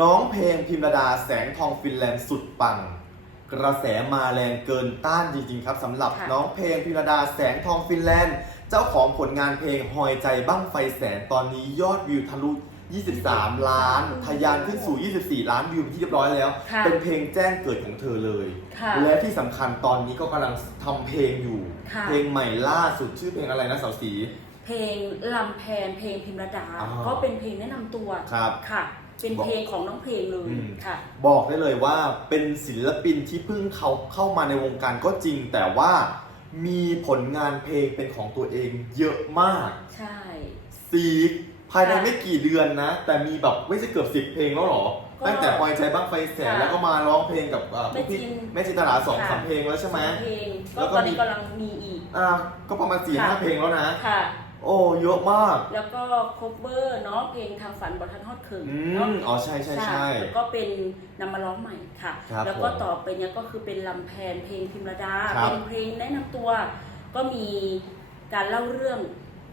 น้องเพลงพิมรดาแสงทองฟินแลนด์สุดปัง กระแสมาแรงเกินต้านจริงๆครับสำหรับค่ะน้องเพลงพิมรดาแสงทองฟินแลนด์ เจ้าของผลงานเพลงหอยใจบ้างไฟแสนตอนนี้ยอดวิวทะลุ 23 ล้าน ทะยานขึ้นสู่ 24 ล้านวิวเป็นที่เรียบร้อยแล้ว ค่ะ เป็นเพลงแจ้งเกิดของเธอเลย ค่ะ และที่สำคัญตอนนี้ก็กำลังทำเพลงอยู่ ค่ะ เพลงใหม่ล่าสุดชื่อเพลงอะไรนะสาวสี เพลงลำแพนเพลงพิมรดาอ๋อก็เป็นเพลงแนะนำตัวครับ ค่ะ เป็นบอกเพลงของน้องเพลงเลยอืม ค่ะ บอกได้เลยว่าเป็นศิลปินที่เพิ่งเขาเข้ามาในวงการก็จริง แต่ว่ามีผลงานเพลงเป็นของตัวเองเยอะมาก ใช่สีภายในค่ะไม่กี่เดือนนะ แต่มีแบบไม่ใช่เกือบสิบเพลงแล้วเหรอ ก็ตั้งแต่ปล่อยใจบ้างไฟแสนค่ะแล้วก็มาร้องเพลงกับเอ่อแม่พี่จินแม่จินตลาสองค่ะ สามเพลงแล้วใช่ไหม เพลงแล้ก็วก็ตอนนี้มีกำลังมีอีก อ่าก็ประมาณสี่ค่ะ ห้าเพลงแล้วนะ ค่ะ โอ้เยอะมาก แล้วก็คบเบอร์เนาะเพลงทางฝันบอทันฮอดเคิงอืเนาะม อ๋อ ใช่ใช่ใช่ แล้วก็เป็นนำมาร้องใหม่ค่ะ ครับแล้วก็ผมต่อไปเนี้ยก็คือเป็นลำแพนเพลงพิมรดา ครับเป็นเพลงแนะนำตัว ก็มีการเล่าเรื่อง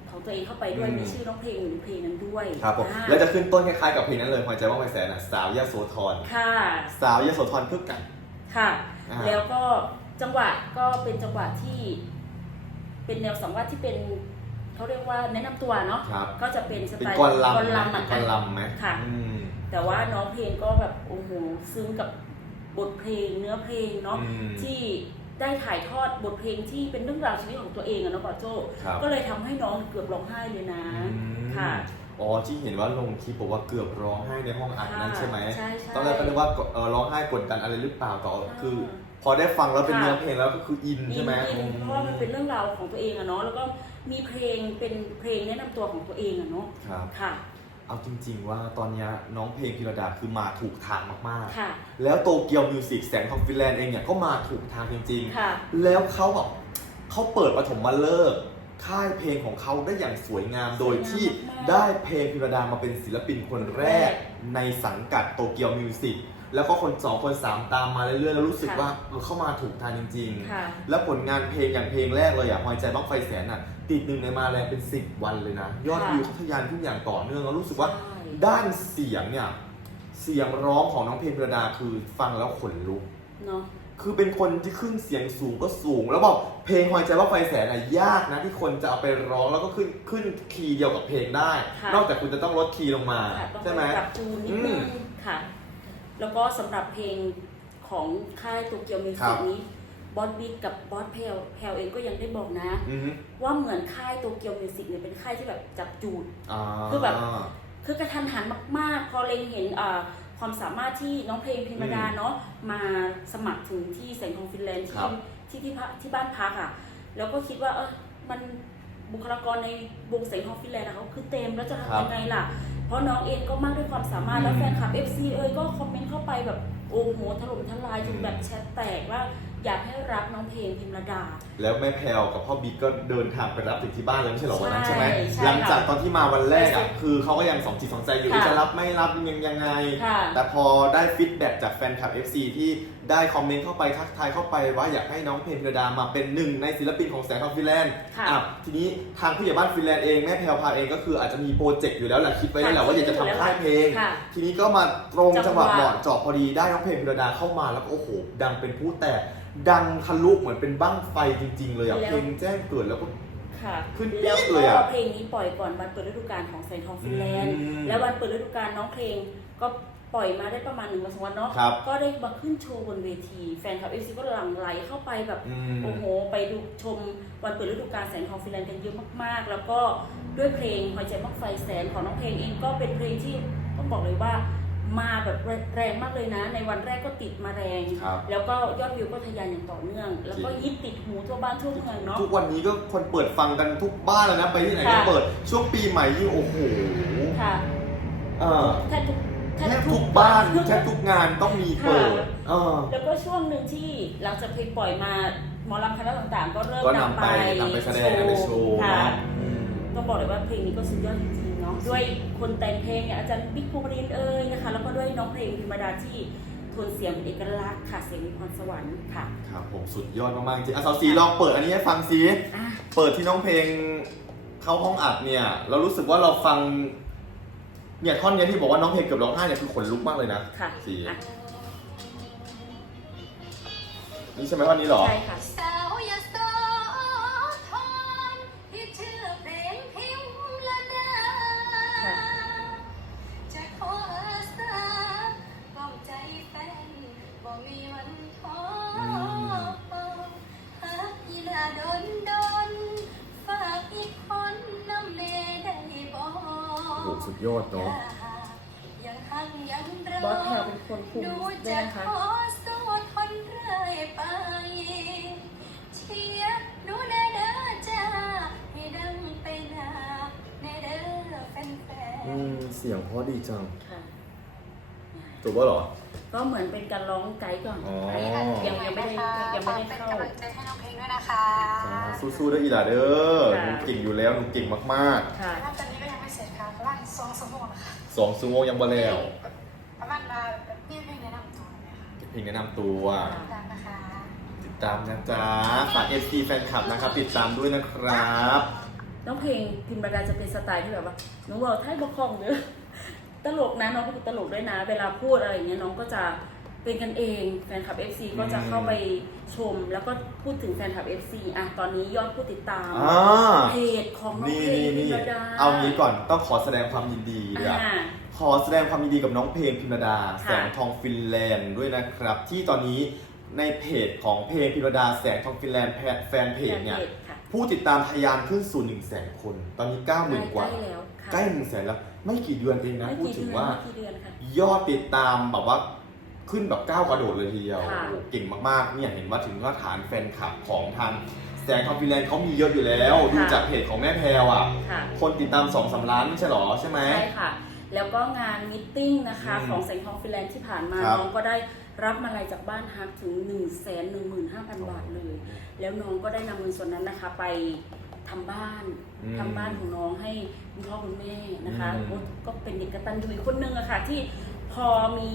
ของตัวเองเข้าไปด้วยอืม มีชื่อน้องเพลงอยู่ในเพลงนั้นด้วยครับผม อ่าแล้วจะขึ้นต้นคล้ายๆกับเพลงนั้นเลยหัวใจบ้างไฟแสนอะสาวยโสธร ค่ะ สาวยโสธรเพื่อกัน ค่ะ อ่าแล้วก็จังหวะก็เป็นจังหวะที่ เป็นแนวสังวาสที่เป็น เขาเรียกว่าแนะนำตัวเนาะครับก็จะเป็นสเป็นไตล์กลลำกลไหมลำเป็อะนกลลำไหมค่ะอืมแต่ว่าน้องเพลงก็แบบโอ้โหซึ้งกับบทเพลงเนื้อเพลงเนาะอืมที่ได้ถ่ายทอดบทเพลงที่เป็นเรื่องราวชีวิตของตัวเองอะเนาะปอโจครับก็เลยทำให้น้องเกือบร้องไห้เลยนะอืมค่ะอ๋อที่เห็นว่าลงคลิปบอกว่าเกือบร้องไห้ในห้องอัดนั้นใช่ไหมใช่ใช่ตอนแรกก็นึกว่าเอ่อร้องไห้กดดันอะไรหรือเปล่าก็คือ พอได้ฟังแล้วเป็นค่ะเนื้อเพลงแล้วก็คืออินอิใช่นไหมอินเพราะว่ามันเป็นเรื่องราวของตัวเองอะเนาะแล้วก็ มีเพลงเป็นเพลงแนะนำตัวของตัวเองอะเนาะครับ ค่ะ เอาจริงๆว่าตอนเนี้ยน้องเพลงพิรดาคือมาถูกทางมากค่ะ ๆ แล้วโตเกียวมิวสิกแสงทองฟินแลนด์เองเนี่ยก็มาถูกทางจริงค่ะ ๆ แล้วเขาแบบเขาเปิดปฐมมาเลิกษ์ค่ายเพลงของเขาได้อย่างสวยงามโดยที่สวยงามมากได้เพลงพิรดามาเป็นศิลปินคนแรก ในสังกัดโตเกียวมิวสิก แล้วก็คนสองคนสามตามมาเรื่อยๆแล้วรู้สึกว่าเออเข้ามาถูกทางจริงๆค่ะแล้วผลงานเพลงอย่างเพลงแรกเลยอะหอยใจบ้างไฟแสนอะติดหนึ่งในมาแรงเป็น10วันเลยนะ ยอดค่ะวิวเขาทะยานขึ้นอย่างต่อเนื่องแล้วรู้สึกว่าใช่ด้านเสียงเนี่ย เสียงร้องของน้องเพลงประดาคือฟังแล้วขนลุก เนาะ คือเป็นคนที่ขึ้นเสียงสูงก็สูง แล้วบอกเพลงหอยใจบ้างไฟแสนอะยากนะ ที่คนจะเอาไปร้องแล้วก็ขึ้นขึ้นคีย์เดียวกับเพลงได้ ค่ะ นอกจากคุณจะต้องลดคีย์ลงมาค่ะต้องใช่ไหม ปรับจูนนิดนึงค่ะ แล้วก็สำหรับเพลงของค่ายโตเกียวมิวครัสิกบนี้บอสบิ๊กกับบอสเพลแพลเองก็ยังได้บอกนะ อือฮึว่าเหมือนค่ายโตเกียวมิวสิกเนี่ยเป็นค่ายที่แบบจับจูดอ่าคือแบบ คือกระทันหันมาก ๆ พอเล็งเห็นอ่าความสามารถที่น้องเพลงพิมรดาอืมเนาะมาสมัครถึงที่แสงทองฟินแลนด์ครัที่บที่ที่พักที่บ้านพักอะ แล้วก็คิดว่าเออมันบุคลากรในวงแสงทองฟินแลนด์อะเขาคือเต็มแล้วจะครับทำยังไงล่ะ เพราะน้องเองก็มากด้วยความสามารถอืมแล้วแฟนคลับ FC เอ้ยก็คอมเมนต์เข้าไปแบบโอ้โหถล่มทลายจนแบบแชทแตกว่าอยากให้รับน้องเพลงพิมรดา แล้วแม่แพลวกับพ่อบิ๊กก็เดินทางไปรับถึงที่บ้านเลยไม่ใช่เหรอวันนั้นใช่ใช่ไหมใช่หลังจากค่ะตอนที่มาวันแรกอะใช่คือเขาก็ยังสองจิตสองใจอยู่ค่ะว่าจะรับไม่รับยังยังไง ค่ะแต่พอได้ฟีดแบ็กจากแฟนคลับ FC ที่ ได้คอมเมนต์เข้าไปทักทายเข้าไปว่าอยากให้น้องเพลงระดามาเป็นหนึ่งในศิลปินของแสงทองฟินแลนด์ค่ะอะทีนี้ทางผู้ใหญ่บ้านฟินแลนด์เองแม่แพลวพาเองก็คืออาจจะมีโปรเจกต์อยู่แล้วแหละคิดไว้แล้วแหละว่าอยากจะทำค่ายเพลง ค่ะทีนี้ก็มาตรงจัจังงหหวะวะเหมาะเจาะพอดีได้น้องเพลงพิรดาเข้ามาแล้วก็โอ้โห ดังเป็นผู้แตกดังทะลุเหมือนเป็นบั้งไฟจริง ๆ เลยอะแล้ว เพลงแจ้งเกิดแล้วก็ ค่ะขึ้นปี๊แล้วดเลยอะก็เพลงนี้ปล่อยก่อนวันเปิดฤดูกาลของแสงทองฟินแลนด์ อืม แล้ววันเปิดฤดูกาลน้องเพลงก็ ปล่อยมาได้ประมาณหนึ่งวันสองวันเนาะครับก็ได้มาขึ้นโชว์บนเวที แฟนคลับเอฟซีก็หลั่งไหลเข้าไปแบบอืม โอ้โห ไปดูชมวันเปิดฤดูกาลแสงทองฟินแลนด์กันเยอะมากๆ แล้วก็ด้วยเพลงหัวใจมักไฟแสนของน้องเพลงเองก็เป็นเพลงที่ต้องบอกเลยว่ามาแบบแรงมากเลยนะ ในวันแรกก็ติดมาแรง ครับ แล้วก็ยอดวิวก็ทะยานอย่างต่อเนื่อง แล้วก็ฮิตติดหูทั่วบ้านทั่วเมืองเนาะ ทุกวันนี้ก็คนเปิดฟังกันทุกบ้านแล้วนะ ไปที่ไหนก็ค่ะ เปิดช่วงปีใหม่ยิ่งโอ้โหค่ะ เออ แทบทุก แทบทุกบ้านแทบทุกงานต้องมีเปิดเออ แล้วก็ช่วงหนึ่งที่หลังจากเพลงปล่อยมาหมอลำคณะต่างๆ ก็เริ่มก็นำไปนำไปแสดงนำไปโชว์ค่ะ เนาะอืม ต้องบอกเลยว่าเพลงนี้ก็สุดยอดจริงๆเนาะด้วยคนแต่งเพลงเนี่ยอาจารย์บิ๊กภูมิรินทร์เอ่ยนะคะ แล้วก็ด้วยน้องเพลงธรรมดาที่โทนเสียงเป็นเอกลักษณ์ค่ะเสียงมีพรสวรรค์ค่ะครับผมสุดยอดมากๆจริงอะสาวสีลองเปิดอันนี้ให้ฟังสิอะ เปิดที่น้องเพลงเข้าห้องอัดเนี่ย เรารู้สึกว่าเราฟัง เนี่ยท่อนเนี้ยที่บอกว่าน้องเพลงเกือบร้องไห้เนี่ยคือขนลุกมากเลยนะค่ะสีอะนี่ใช่ไหมท่อนนี้เหรอ ใช่ค่ะ สาวยโสธรที่ชื่อเพลงพิมพ์ละนาค่ะ จะขออาสาบอกใจแฟนบ่มีวันท้อหากอีลาโดนโด สุดยอดเนาะยังหังยังรอบอสแพลวเป็นคนคุมดูด้วยจะนะคะขอสู้ทนเรื่อยไปเชียร์หนูแน่เด้อจ้าให้ดังไปหนาแน่เด้อแฟนอืมเสียงเพราะดีจังค่ะจบว่าเหรอ ก็เหมือนเป็นการร้องไกด์ก่อนอ๋อๆยังยังไม่ได้ยังไม่ได้เป็นเข้ากำลังใจให้น้องเพลงด้วยนะคะจ้าสู้ๆด้วยอีหล่าเด้อค่ะหนูเก่งอยู่แล้วหนูเก่งมากค่ สองซูโมงยังบ่แล้วประมาณมาแบบเนี่ยเพลงแนะนำตัวไหมคะเพลงแนะนำตัวตามนะคะติดตามนะจ๊ะฝาก FC แฟนคลับนะครับ ติดตามด้วยนะครับ น้องเพลงพิมพ์บรรดาจะเป็นสไตล์ที่แบบว่าหนูบอกไทยบกคล่องเด้อตลกนะน้องก็ตลกด้วยนะ เวลาพูดอะไรอย่างเงี้ยน้องก็จะ เป็นกันเองแฟนคลับ FC ก็จะเข้าไปชมแล้วก็พูดถึงแฟนคลับ FC อะตอนนี้ยอดผู้ติดตามอ่าเพจของน้องนี่เพลงนี่พิมนี่พ์บรรดา เอางี้ก่อนต้องขอแสดงความยินดีเลยอะอ่าขอแสดงความยินดีกับน้องเพลงพิมรดา ค่ะ แสงทองฟินแลนด์ด้วยนะครับ ที่ตอนนี้ในเพจของเพลงพิมรดาแสงทองฟินแลนด์แพแฟนเพจเนี่ยแฟค่ะผู้ติดตามทะยานขึ้นสู่1 0 0 0 0แสนคน ตอนนี้ 90,000 กว่า ใกล้แล้วค่ะใกล้1 0 0 0 0แสนแล้ว ไม่กี่เดือนเองนะ ไม่พูดกี่ถึเดืงอนว่า ไม่กี่เดือนค่ะ ยอดติดตามแบบว่า ขึ้นแบบก้าวกระโดดเลยทีเดียวค่ะ โอ้โหเก่งมากๆเนี่ยเห็นว่าถึงว่าฐานแฟนคลับของทางแสงทองฟินแลนด์เขามีเยอะอยู่แล้วดูจากเพจของแม่แพรวอะ ค่ะคนติดตาม2อสล้านไม่ใช่หรอใช่ไหม ใช่ค่ะ แล้วก็งานมิทติ้งนะคะ อืมของแสงทองฟินแลนด์ที่ผ่านมาครับ น้องก็ได้รับมาลัยจากบ้านฮักถึง 1 1 5 0 0 0 บาทเลย แล้วน้องก็ได้นำเงินส่วนนั้นนะคะไปทำบ้านอืม ทำบ้านของน้องให้คุณพ่อคุณแม่นะคะอืม ก็ก็เป็นเด็กกตัญญูอีกคนนึงอะค่ะที่พอมี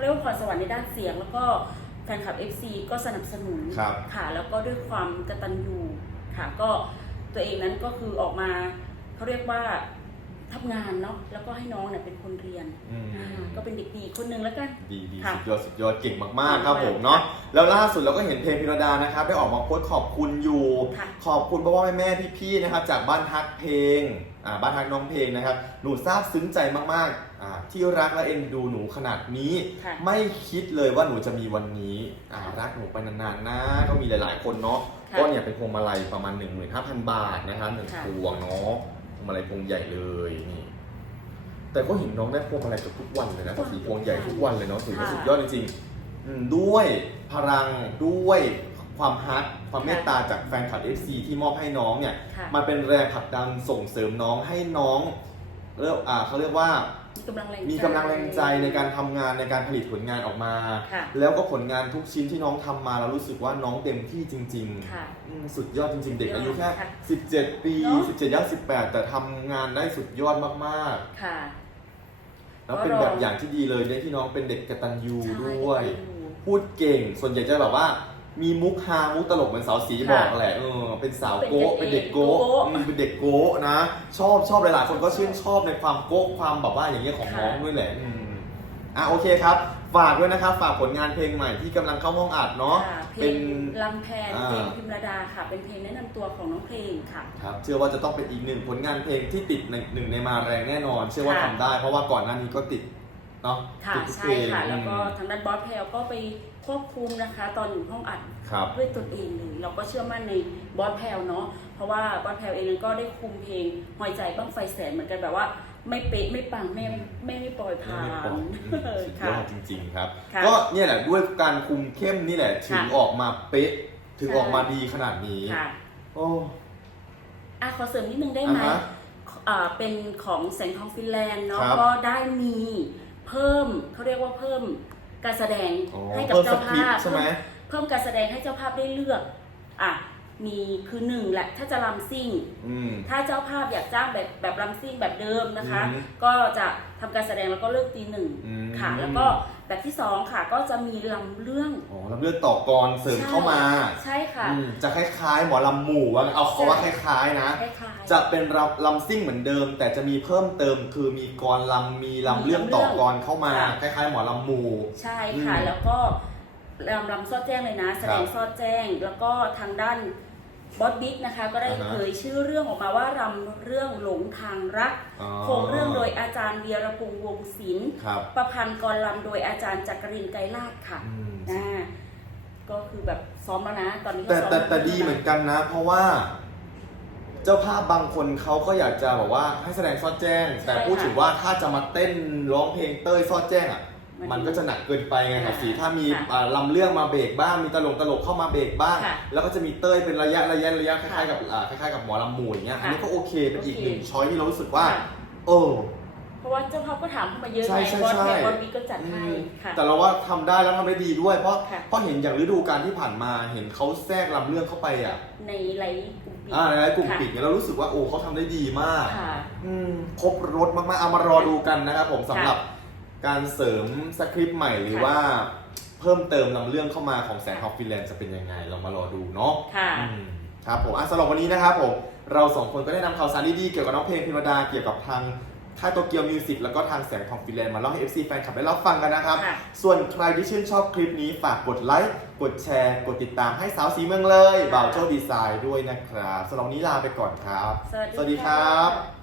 เขาเรียกว่าพรสวรรค์ในด้านเสียง แล้วก็แฟนคลับ FC ก็สนับสนุนครับ ค่ะ แล้วก็ด้วยความกตัญญูค่ะ ก็ตัวเองนั้นก็คือออกมาเขาเรียกว่าทำงานเนาะแล้วก็ให้น้องเนี่ยเป็นคนเรียนอืม อ่าก็เป็นเด็กดีคนหนึ่งแล้วกัน ดีดีค่ะสุดยอดสุดยอดเก่งมากๆครับผมเนาะแล้วล่าสุดเราก็เห็นเพลงพิรดานะครับได้ออกมาโพสต์ขอบคุณอยู่ ค่ะ ขอบคุณพ่อพ่อแม่แม่พี่ๆนะครับจากบ้านฮักเพลงอ่าบ้านฮักน้องเพลงนะครับหนูซาบซึ้งใจมากๆอ่า ที่รักและเอ็นดูหนูขนาดนี้ ค่ะ ไม่คิดเลยว่าหนูจะมีวันนี้อ่ารักหนูไปนานๆนะก็มีหลายๆ คนเนาะค่ะก็เนี่ยเป็นพวงมาลัยประมาณ 15,000 บาทนะครับหนึ่งค่ะ พวงเนาะพวงมาลัยพวงใหญ่เลยนี่แต่ก็เห็นน้องได้พวงมาลัยเกับทุกวันเลยนะสีพวงใหญ่ทุกวันเลยเนาะถือว่าสุดยอดจริงๆอืมด้วยพลังด้วยความฮักความเมตตาจากแฟนคลับ FC ที่มอบให้น้องเนี่ย ค่ะ มันเป็นแรงผลักดันส่งเสริมน้องให้น้องเรียกอ่าเขาเรียกว่า มีกำลังแรงมีกำลังแรงใจในการทำงานในการผลิตผลงานออกมา ค่ะ แล้วก็ผลงานทุกชิ้นที่น้องทำมาเรารู้สึกว่าน้องเต็มที่จริงค่ะ ๆอืมสุดยอดจริง ๆ เด็กอายุแค่ค่ะ17 ปี เนอะ 17ย่าง18 แต่ทำงานได้สุดยอดมากค่ะ ๆ แล้วเป็นแบบอย่างที่ดีเลยในที่น้องเป็นเด็กกตัญญูใช่ด้วยกตัญญูพูดเก่งส่วนใหญ่จะแบบว่า มีมุกฮามุกตลกเหมือนสาวสีค่ะบอกแหละเออเป็นสาวโก๊ะเป็เป็นนเด็เด็กกโก๊ะโก๊ะอืมเป็นเด็กโก๊ะนะ ชอบชอบหลายๆคนก็ชื่นชอบในความโก๊ะความแบบว่าอย่างเงี้ยของค่ะน้องด้วยแหละอืมอะโอเคครับ ฝากด้วยนะครับ ฝากผลงานเพลงใหม่ที่กำลังเข้าห้องอัดเนาะค่ะเพลเป็นงลำแพนอ่าเพลงพิมระดาค่ะ เป็นเพลงแนะนำตัวของน้องเพลงค่ะครับเชื่อว่าจะต้องเป็นอีกหนึ่งผลงานเพลงที่ติดในหนึ่งในมาแรงแน่นอน เชื่อว่าค่ะทำได้ เพราะว่าก่อนหน้านี้ก็ติด เนาะค่ะติดทุกใช่เพลงค่ะแล้วก็อืมทางด้านบอสแพลวก็ไปควบคุมนะคะ ตอนอยู่ห้องอัดครับ ด้วยตนเองเลยเราก็เชื่อมั่นในบอสแพลวเนาะเพราะว่าบอสแพลวเองก็ได้คุมเพลงหอยใจบ้างไฟแสนเหมือนกันแบบว่า ไม่เป๊ะไม่ปังไม่ไม่ไม่ปล่อยผ่านไม่ปล่อยอืมสุดยค่ะ อดจริงๆครับ ค่ะก็เนี่ยแหละด้วยการคุมเข้มนี่แหละ ถึงค่ะออกมาเป๊ะ ถึงใช่ ออกมาดีขนาดนี้ ค่ะโอ้อะขอเสริมนิดนึงได้ไหมอ่าฮะ อ่าเป็นของแสงทองฟินแลนด์เนาะครับก็ได้มี เพิ่มเขาเรียกว่าเพิ่มการแสดงอ๋อให้กับเพิ่มสเจ้าคริปภาพต์ใช่ไหมเพิ่มการแสดงให้เจ้าภาพได้เลือกอะ มีคือหนึ่งแหละถ้าจะลำซิ่ง อืม ถ้าเจ้าภาพอยากจ้างแบบแบบลำซิ่งแบบเดิมนะคะ อืมก็จะทำการแสดงแล้วก็เลิกตีหนึ่งอืม ค่ะ แล้วก็แบบที่สองค่ะก็จะมีลำเรื่อง อ๋อลำเลือดต่อกรเสริมเข้ามาใช่ค่ะอืมจะคล้ายๆ หมอลำหมู่ว่าเอาเขาว่าคล้ายๆนะ คล้ายๆ จะเป็นลำลำซิ่งเหมือนเดิม แต่จะมีเพิ่มเติมคือมีกรลำมีลำเรื่องต่อกรเข้ามาค่ะ คล้ายๆ หมอลำหมู่ ใช่ค่ะ อืมแล้วก็ลำลำซอดแจ้งเลยนะ แสดงครับ ซอดแจ้ง แล้วก็ทางด้าน บอสบิ๊กนะคะก็ได้อ่าฮะเผยชื่อเรื่องออกมาว่ารำเรื่องหลงทางรักอ๋อ โครงเรื่องโดยอาจารย์เวียรพงษ์วงศิลป์ ครับประพันธ์กรลำโดยอาจารย์จักรินทร์ไกรลาดค่ะอืมอ่าก็คือแบบซ้อมแล้วนะ ตอนนี้ก็แต่ซ้อมแต่แต่ดีเหมือนกันนะ เพราะว่า เจ้าภาพบางคนเขาก็อยากจะบอกว่าให้แสดงซอดแจ้ง แต่พูดถึงว่าถ้าจะมาเต้นร้องเพลงเต้ยซอดแจ้งอะ มันก็จะหนักเกินไปไงครับสีถ้ามีอ่าลำเรื่องมาเบรกบ้างมีตลกตลกเข้ามาเบรกบ้างค่ะแล้วก็จะมีเต้ยเป็นระยะระยะระยะคล้ายๆกับอ่าคล้ายๆกับหมอลำหมู่อย่างเงี้ยอันนี้ก็โอเคเป็นอีกหนึ่งช้อยที่เรารู้สึกว่าค่ะโอ้เพราะว่าเจ้าภาพก็ถามเข้ามาเยอะใช่ไงใช่บอสใช่แขกบอสบิ๊กก็จัดให้ค่ะแต่เราว่าทำได้แล้วทำได้ดีด้วย เพราะค่ะเพราะเห็นอย่างฤดูกาลที่ผ่านมาเห็นเขาแทรกลำเรื่องเข้าไปอะในไลฟ์กลุ่มปิดอ่าในกลุ่มค่ะปิดเนี่ยเรารู้สึกว่าโอ้เขาทำได้ดีมากค่ะอืมครบรถมากๆเอามารอดูกันนะครับผมสำหรับ การเสริมสคริปต์ใหม่หรือค่ะว่าเพิ่มเติมลำเรื่องเข้ามาของแสงทองฟินแลนด์จะเป็นยังไง เรามารอดูเนาะค่ะอืมครับผมอะสำหรับวันนี้นะครับผมเราสองคนก็ได้นำข่าวสารดีๆเกี่ยวกับน้องเพลงพิมดาเกี่ยวกับทางค่ายโตเกียวมิวสิกแล้วก็ทางแสงทองฟินแลนด์มาเล่าให้ FC แฟนคลับได้รับฟังกันนะครับค่ะส่วนใครที่ชื่นชอบคลิปนี้ฝากกดไลค์ กดแชร์ กดติดตามให้สาวสีเมืองเลยค่ะบ่าวโจ้ดีไซน์ด้วยนะครับสำหรับวันนี้ลาไปก่อนครับ สวัสดีสวัสดีครับค่ะ